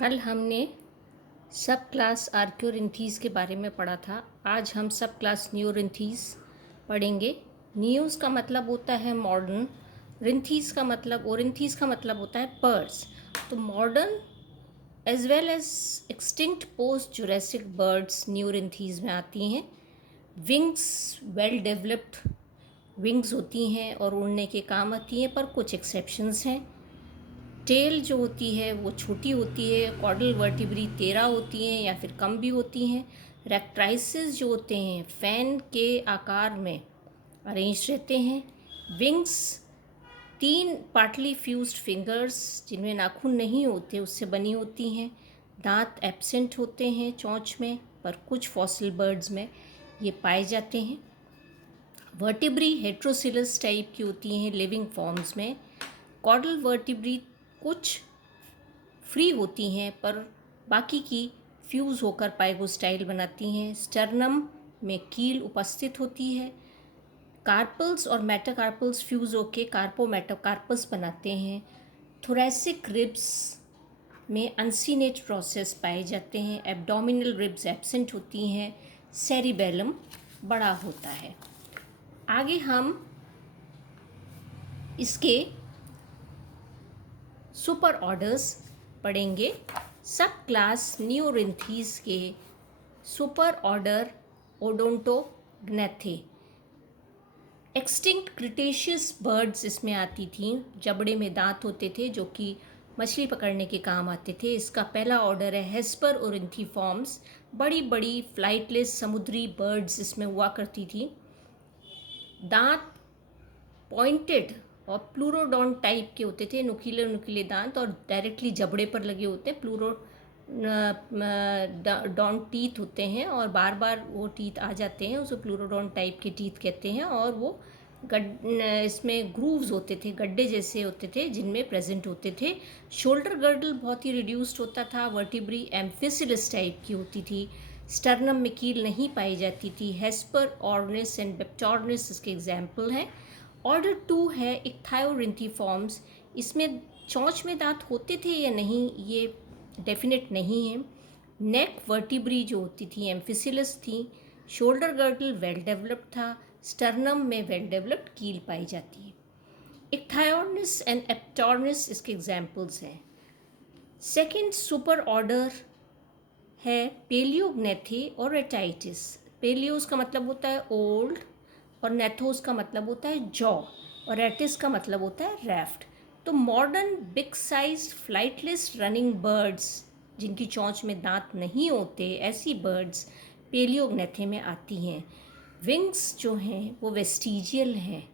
कल हमने सब क्लास आर्क्योरिन्थीस के बारे में पढ़ा था। आज हम सब क्लास न्यूरिन्थीस पढ़ेंगे। न्यूज़ का मतलब होता है मॉडर्न, ओरिन्थीस का मतलब होता है पर्स। तो modern as well as extinct post Jurassic birds Neornithes में आती हैं। विंग्स वेल डेवलप्ड विंग्स होती हैं और उड़ने के काम आती हैं, पर कुछ एक्सेप्शंस हैं। टेल जो होती है वो छोटी होती है। कॉर्डल वर्टिब्री 13 होती हैं या फिर कम भी होती हैं। रेक्ट्राइसिस जो होते हैं फैन के आकार में अरेंज रहते हैं। विंग्स 3 पार्टली फ्यूज्ड फिंगर्स जिनमें नाखून नहीं होते उससे बनी होती हैं। दांत एब्सेंट होते हैं चोंच में, पर कुछ फॉसिल बर्ड्स में ये पाए जाते हैं। वर्टिब्री हेट्रोसिलस टाइप की होती हैं लिविंग फॉर्म्स में। कॉर्डल वर्टिब्री कुछ फ्री होती हैं, पर बाकी की फ्यूज़ होकर पाइगोस्टाइल बनाती हैं। स्टर्नम में कील उपस्थित होती है। कार्पल्स और मेटाकार्पल्स फ्यूज़ होकर कार्पोमेटाकार्पस बनाते हैं। थोरैसिक रिब्स में अनसीनेट प्रोसेस पाए जाते हैं। एब्डोमिनल रिब्स एब्सेंट होती हैं। सेरिबेलम बड़ा होता है। आगे हम इसके सुपर ऑर्डर्स पढ़ेंगे। सब क्लास न्यूरिन्थीस के superorder Odontognathae. Extinct Cretaceous birds इसमें आती थी। जबड़े में दांत होते थे जो कि मछली पकड़ने के काम आते थे। इसका पहला ऑर्डर है हेस्पर ओरिन्थीफॉर्म्स। बड़ी बड़ी फ्लाइटलेस समुद्री बर्ड्स इसमें हुआ करती थी। दांत पॉइंटेड और प्लूरोडॉन्ट टाइप के होते थे, नुकीले नुकीले दांत, और डायरेक्टली जबड़े पर लगे होते हैं। डॉन्ट टीथ होते हैं और बार बार वो टीथ आ जाते हैं, उसे प्लूरोडॉन्ट टाइप के टीथ कहते हैं। और वो इसमें ग्रूव्स होते थे, गड्ढे जैसे होते थे जिनमें प्रेजेंट होते थे। शोल्डर गर्डल बहुत ही रिड्यूस्ड होता था। वर्टिब्री एम्फिसिलस टाइप की होती थी। स्टर्नम में कील नहीं पाई जाती थी। हेस्पर, ऑर्निस एंड बेप्टोर्निस इसके एग्जाम्पल हैं। ऑर्डर 2 है इक्थायोरिन्थीफॉर्म्स। इसमें चोंच में दांत होते थे या नहीं ये डेफिनेट नहीं है। नेक वर्टिब्री जो होती थी एम्फिसिलस थी। शोल्डर गर्डल वेल डेवलप्ड था। स्टर्नम में वेल डेवलप्ड कील पाई जाती है। इक्थायोर्निस एंड एप्टोर्निस इसके एग्जाम्पल्स हैं। सेकेंड सुपर ऑर्डर है पेलियोग्नेथे और रेटाइटिस। पेलियोस का मतलब होता है ओल्ड और नेथोस का मतलब होता है जॉ, और रेटिस का मतलब होता है रैफ्ट। तो modern big size flightless running birds जिनकी चोंच में दांत नहीं होते, ऐसी बर्ड्स पेलियोग्नेथे में आती हैं। विंग्स जो हैं वो वेस्टिजियल हैं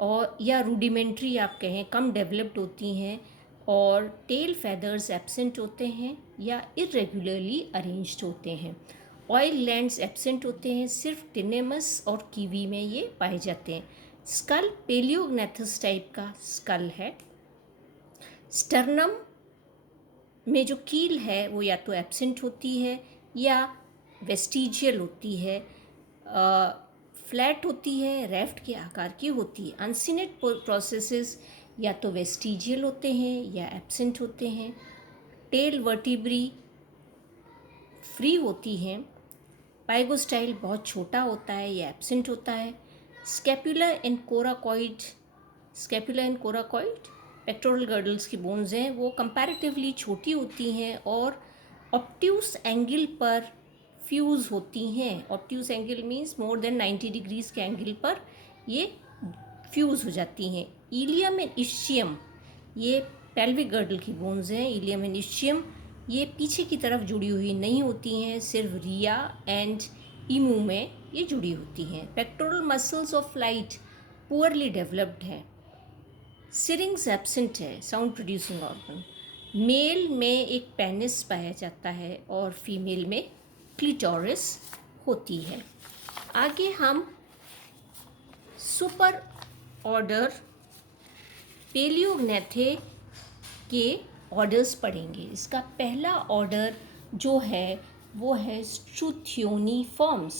और या रूडिमेंट्री आप कहें, कम डेवलप्ड होती हैं। और टेल फेदर्स एब्सेंट होते हैं या इरेगुलरली अरेंज्ड होते हैं। ऑयल लैंड्स एब्सेंट होते हैं, सिर्फ टिनेमस और कीवी में ये पाए जाते हैं। स्कल पेलियोग्नेथस टाइप का स्कल है। स्टर्नम में जो कील है वो या तो एब्सेंट होती है या वेस्टिजियल होती है। फ्लैट होती है, रेफ्ट के आकार की होती है। अनसीनेट प्रोसेसेस या तो वेस्टिजियल होते हैं या एब्सेंट होते हैं। टेल वर्टिब्री फ्री होती हैं। पाइगोस्टाइल बहुत छोटा होता है या एब्सेंट होता है। Scapula and coracoid pectoral girdles की बोन्स हैं, वो कंपैरेटिवली छोटी होती हैं और ऑप्ट्यूस एंगल पर फ्यूज़ होती हैं। Obtuse angle means more than 90 degrees के एंगल पर ये फ्यूज़ हो जाती हैं। इलियम एंड इश्चियम ये पेल्विक गर्डल की बोन्स हैं। इलियम एंड इश्चियम ये पीछे की तरफ जुड़ी हुई नहीं होती हैं, सिर्फ रिया एंड इमू में ये जुड़ी होती हैं। Pectoral muscles of flight poorly developed हैं। सिरिंग्स एब्सेंट है, साउंड प्रोड्यूसिंग ऑर्गन। मेल में एक पेनिस पाया जाता है और फीमेल में क्लिटोरिस होती है। आगे हम सुपर ऑर्डर पेलियोग्नेथे के ऑर्डर्स पढ़ेंगे। इसका पहला ऑर्डर जो है वो है स्ट्रूथियोनिफॉर्म्स।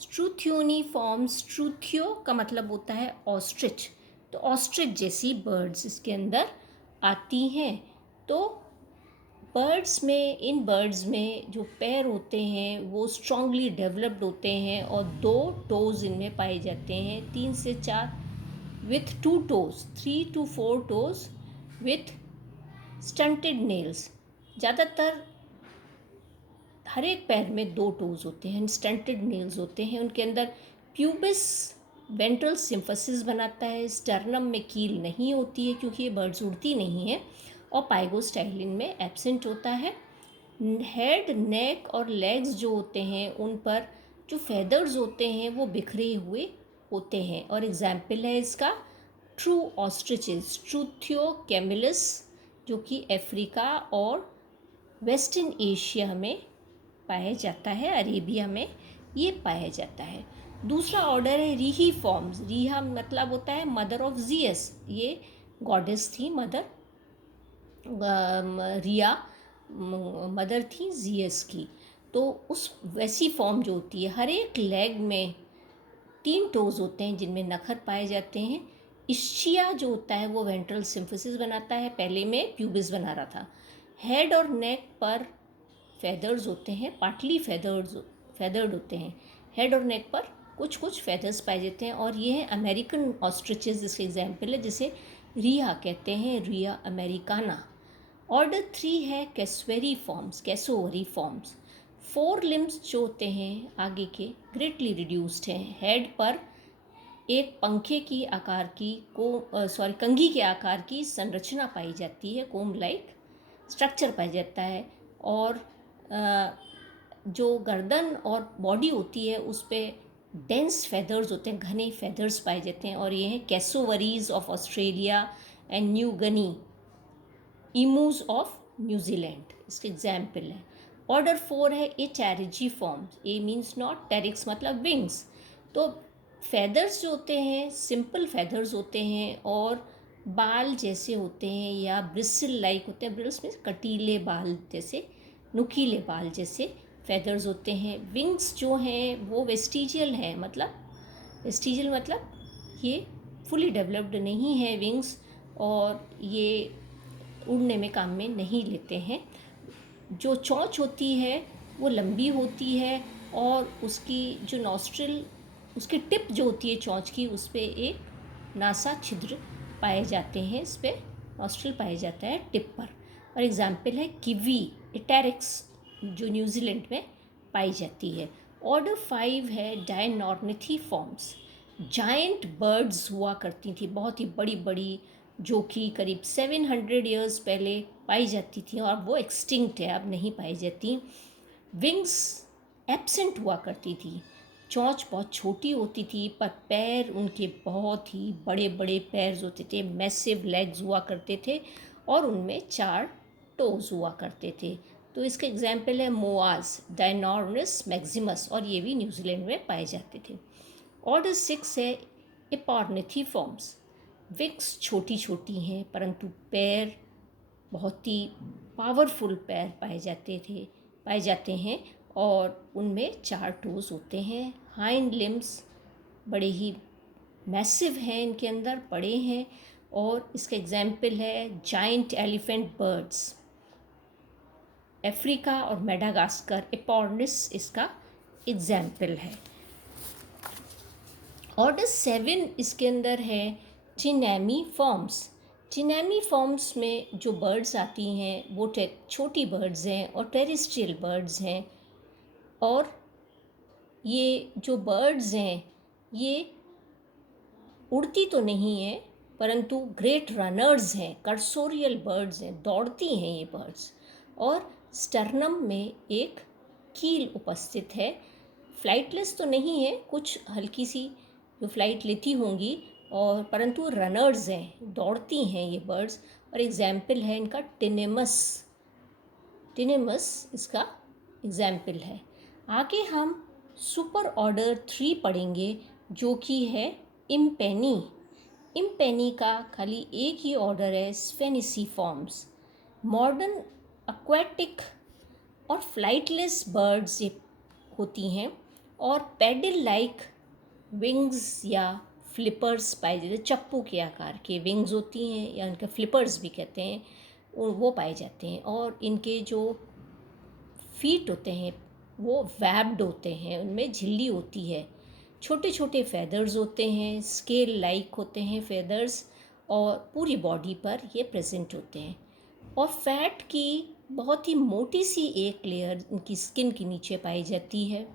स्ट्रूथियोनिफॉर्म्स, स्ट्रूथियो का मतलब होता है ऑस्ट्रिच, तो ऑस्ट्रिच जैसी बर्ड्स इसके अंदर आती हैं। तो इन बर्ड्स में जो पैर होते हैं वो स्ट्रांगली डेवलप्ड होते हैं और 2 टोज़ इनमें पाए जाते हैं, 3 से 4 with 2 toes, 3 to 4 toes with stunted nails. ज़्यादातर हर एक पैर में 2 टोज़ होते हैं, स्टंटेड नेल्स होते हैं। उनके अंदर प्यूबिस वेंट्रल सिम्फसिस बनाता है, स्टर्नम में कील नहीं होती है क्योंकि ये बर्ड्स उड़ती नहीं है, और पाइगोस्टाइलिन में एब्सेंट होता है। हेड, नेक और लेग्स जो होते हैं उन पर जो फेदर्स होते हैं वो बिखरे हुए होते हैं, और एग्जाम्पल है इसका ट्रू ऑस्ट्रिचेस, ट्रूथियो कैमिलस, जो कि अफ्रीका और वेस्टर्न एशिया में पाया जाता है, अरेबिया में ये पाया जाता है। दूसरा ऑर्डर है रीही फॉर्म्स। रीहा मतलब होता है मदर ऑफ जियस, ये गॉडेस थी मदर, रिया मदर थी जियस की। तो उस वैसी फॉर्म जो होती है, हर एक लेग में 3 टोज़ होते हैं जिनमें नखर पाए जाते हैं। इश्चिया जो होता है वो वेंट्रल सिम्फसिस बनाता है, पहले में प्यूबिस बना रहा था। हेड और नेक पर फेदर्स होते हैं, पार्टली फेदर्ड होते हैं। हेड और नेक पर कुछ कुछ फेदर्स पाए जाते हैं, और ये है अमेरिकन ऑस्ट्रिचेस, जिसके एग्जाम्पल है, जिसे रिया कहते हैं, रिया अमेरिकाना। ऑर्डर 3 है कैसोवरी फॉर्म्स। 4 लिम्स जो होते हैं आगे के ग्रेटली रिड्यूस्ड हैं। हेड पर एक पंखे की आकार की कंघी के आकार की संरचना पाई जाती है, कोम लाइक स्ट्रक्चर पाया जाता है, और जो गर्दन और बॉडी होती है उस पर डेंस फेदर्स होते हैं, घने फेदर्स पाए जाते हैं, और ये हैं cassowaries of Australia and New Guinea, emus of New Zealand, इसके एग्जाम्पल है। ऑर्डर 4 है Apterygiformes. A means not, pteryx मतलब विंग्स। तो फेदर्स जो होते हैं सिंपल फेदर्स होते हैं और बाल जैसे होते हैं या ब्रिसल लाइक होते हैं। ब्रिल्स में कटीले बाल जैसे, नुकीले बाल जैसे फेदर्स होते हैं। विंग्स जो हैं वो वेस्टिजियल हैं, वेस्टिजियल मतलब ये फुली डेवलप्ड नहीं है विंग्स, और ये उड़ने में काम में नहीं लेते हैं। जो चोंच होती है वो लंबी होती है, और उसकी जो नॉस्ट्रिल, उसकी टिप जो होती है चोंच की, उस पर एक नासा छिद्र पाए जाते हैं, इस पर नॉस्ट्रिल पाया जाता है टिप पर। और एग्जाम्पल है किवी इटेरिक्स, जो न्यूजीलैंड में पाई जाती है। ऑर्डर 5 है डायनॉर्निथी फॉर्म्स। जायंट बर्ड्स हुआ करती थी, बहुत ही बड़ी बड़ी, जो कि करीब 700 ईयर्स पहले पाई जाती थी, और वो एक्सटिंक्ट है, अब नहीं पाई जाती। विंग्स एब्सेंट हुआ करती थी, चोंच बहुत छोटी होती थी, पर पैर उनके बहुत ही बड़े बड़े पैर होते थे, मैसिव लेग्स हुआ करते थे, और उनमें 4 टोज हुआ करते थे। तो इसके एग्जाम्पल है मोआज, डायनॉर्निस मैक्सिमस, और ये भी न्यूजीलैंड में पाए जाते थे। ऑर्डर 6 है एपॉर्निथी फॉर्म्स। विंग्स छोटी छोटी हैं, परंतु पैर बहुत ही पावरफुल पैर पाए जाते हैं, और उनमें 4 टोज होते हैं। हाइंड लिम्स बड़े ही मैसिव हैं, इनके अंदर बड़े हैं, और इसका एग्जाम्पल है जाइंट एलिफेंट बर्ड्स, अफ्रीका और मेडागास्कर। एपॉर्निस इसका एग्जाम्पल है। ऑर्डर 7 इसके अंदर है चिनैमी फॉर्म्स में जो बर्ड्स आती हैं वो छोटी बर्ड्स हैं और टेरेस्ट्रियल बर्ड्स हैं, और ये जो बर्ड्स हैं ये उड़ती तो नहीं है, परंतु ग्रेट रनर्स हैं, कर्सोरियल बर्ड्स हैं, दौड़ती हैं ये बर्ड्स, और स्टर्नम में एक कील उपस्थित है। फ्लाइटलेस तो नहीं है, कुछ हल्की सी जो फ्लाइट लेती होंगी, और परंतु रनर्स हैं, दौड़ती हैं ये बर्ड्स। और एग्जाम्पल है इनका टिनेमस इसका एग्जाम्पल है। आगे हम सुपर ऑर्डर 3 पढ़ेंगे, जो कि है इम्पेनी का खाली एक ही ऑर्डर है, स्फेनिसीफॉर्म्स। मॉडर्न एक्वेटिक और फ्लाइटलेस बर्ड्स ये होती हैं, और पैडल लाइक विंग्स या फ्लिपर्स पाए जाते हैं। चप्पू के आकार के विंग्स होती हैं, या उनके फ्लिपर्स भी कहते हैं, वो पाए जाते हैं। और इनके जो फीट होते हैं वो वैब्ड होते हैं, उनमें झिल्ली होती है, छोटे छोटे फेदर्स होते हैं, स्केल लाइक होते हैं फेदर्स, और पूरी बॉडी पर ये प्रेजेंट होते हैं। और फैट की बहुत ही मोटी सी एक लेयर इनकी स्किन के नीचे पाई जाती है।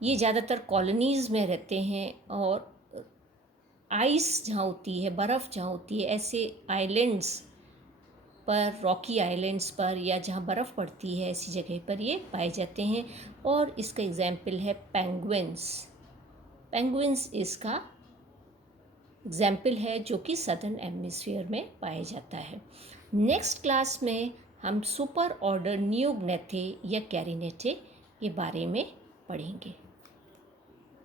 ये ज़्यादातर कॉलोनीज़ में रहते हैं, और आइस जहाँ होती है, बर्फ़ जहाँ होती है, ऐसे आइलैंड्स पर, रॉकी आइलैंड्स पर, या जहाँ बर्फ़ पड़ती है ऐसी जगह पर ये पाए जाते हैं। और इसका एग्जाम्पल है पेंगुइन्स। पेंगुइन्स इसका एग्जाम्पल है जो कि सदर्न हेमिस्फीयर में पाया जाता है। नेक्स्ट क्लास में हम सुपर ऑर्डर नियोग्नेथे या कैरिनेटे के बारे में पढ़ेंगे।